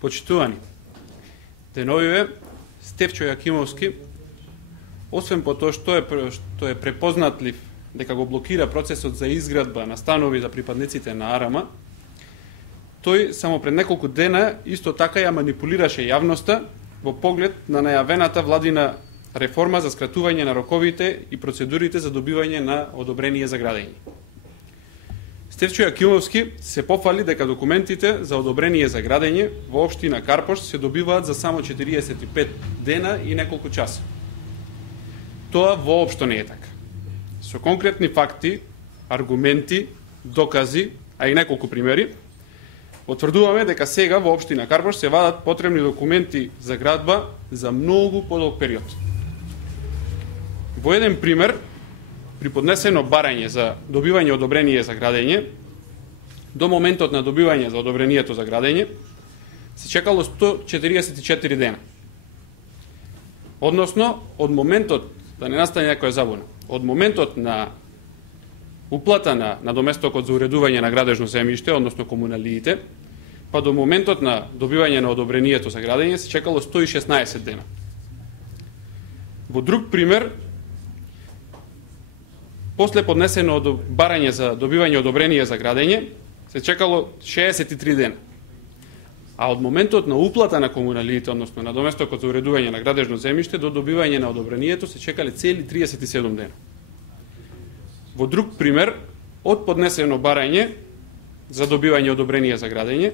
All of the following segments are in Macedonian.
Почитувани, деновиве Стефчо Јакимовски, освен по тоа што е препознатлив дека го блокира процесот за изградба на станови за припадниците на АРМ, тој само пред неколку дена исто така ја манипулираше јавноста во поглед на најавената владина реформа за скратување на роковите и процедурите за добивање на одобрение за градење. Стефчо Јакимовски се пофали дека документите за одобрение за градење во општина Карпош се добиваат за само 45 дена и неколку часа. Тоа воопшто не е така. Со конкретни факти, аргументи, докази, а и неколку примери, потврдуваме дека сега во општина Карпош се вадат потребни документи за градба за многу подолг период. Во еден пример, при поднесено барање за добивање одобрение за градење, до моментот на добивање за одобрението за градење, се чекало 144 дена. Односно, од моментот, да не настане некоја забуна, од моментот на уплата на надоместокот за уредување на градежно земјиште, односно комуналиите, па до моментот на добивање на одобрението за градење се чекало 116 дена. Во друг пример, после поднесено барање за добивање одобрение за градење, се чекало 63 дена. А од моментот на уплата на комуналиите, односно на надоместокот за уредување на градежно земјиште, до добивање на одобрението се чекале цели 37 дена. Во друг пример, од поднесено барање за добивање одобрение за градење,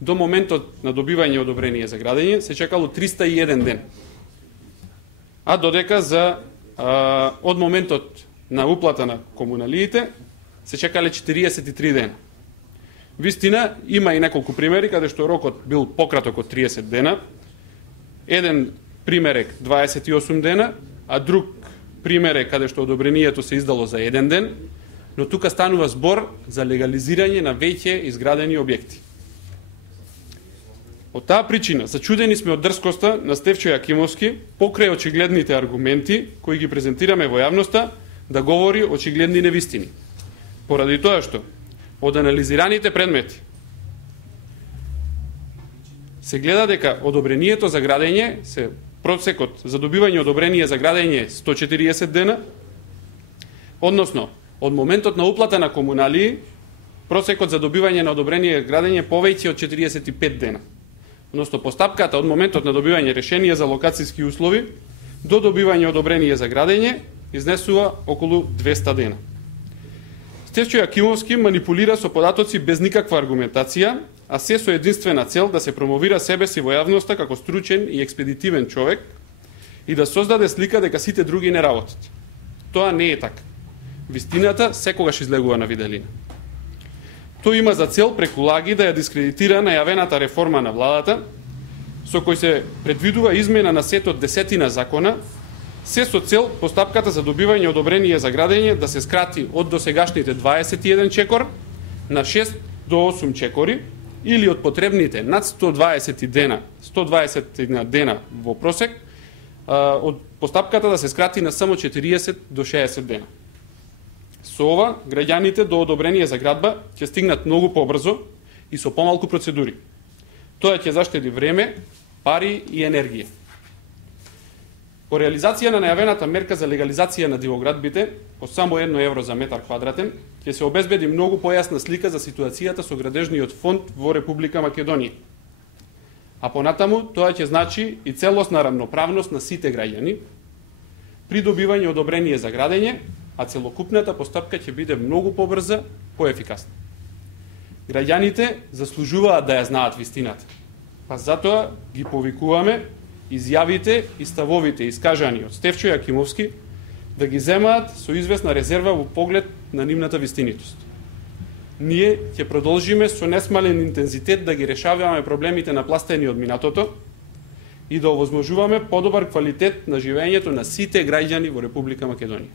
до моментот на добивање одобрение за градење се чекало 301 ден. А додека од моментот на уплата на комуналиите се чекале 43 дена. Вистина, има и неколку примери каде што рокот бил пократок од 30 дена. Еден примерек 28 дена, а друг примерек каде што одобрението се издало за еден ден, но тука станува збор за легализирање на веќе изградени објекти. Од таа причина, зачудени сме од дрскоста на Стефчо Јакимовски, покрај очигледните аргументи кои ги презентираме во јавноста, да говори очигледни невистини. Поради тоа што од анализираните предмети се гледа дека одобрението за градење се процекот за добивање одобрение за градење 140 дена, односно од моментот на уплата на комуналии процекот за добивање на одобрение за градење повеќе од 45 дена. Односно постапката од моментот на добивање решение за локацијски услови до добивање одобрение за градење изнесува околу 200 дена. Стефчо Јакимовски манипулира со податоци без никаква аргументација, а се со единствена цел да се промовира себе си во јавноста како стручен и експедитивен човек и да создаде слика дека сите други не работат. Тоа не е така. Вистината секогаш излегува на виделина. Тој има за цел преку лаги да ја дискредитира најавената реформа на владата, со кој се предвидува измена на сетот десетина закона, се со цел постапката за добивање одобрение за градење да се скрати од досегашните 21 чекор на 6 до 8 чекори или од потребните над 120 дена во просек, од постапката да се скрати на само 40 до 60 дена. Со ова, граѓаните до одобрение за градба ќе стигнат многу побрзо и со помалку процедури. Тоа ќе заштеди време, пари и енергија. По реализација на најавената мерка за легализација на дивоградбите, по само 1 евро за метар квадратен, ќе се обезбеди многу појасна слика за ситуацијата со градежниот фонд во Република Македонија. А понатаму, тоа ќе значи и целосна рамноправност на сите граѓани при добивање одобрение за градење, а целокупната постапка ќе биде многу побрза, поефикасна. Граѓаните заслужуваат да ја знаат вистината, па затоа ги повикуваме изјавите и ставовите искажани од Стефчо Јакимовски да ги земаат со известна резерва во поглед на нивната вистинитост. Ние ќе продолжиме со несмален интензитет да ги решаваме проблемите напластени од минатото и да овозможуваме подобар квалитет на живењето на сите граѓани во Република Македонија.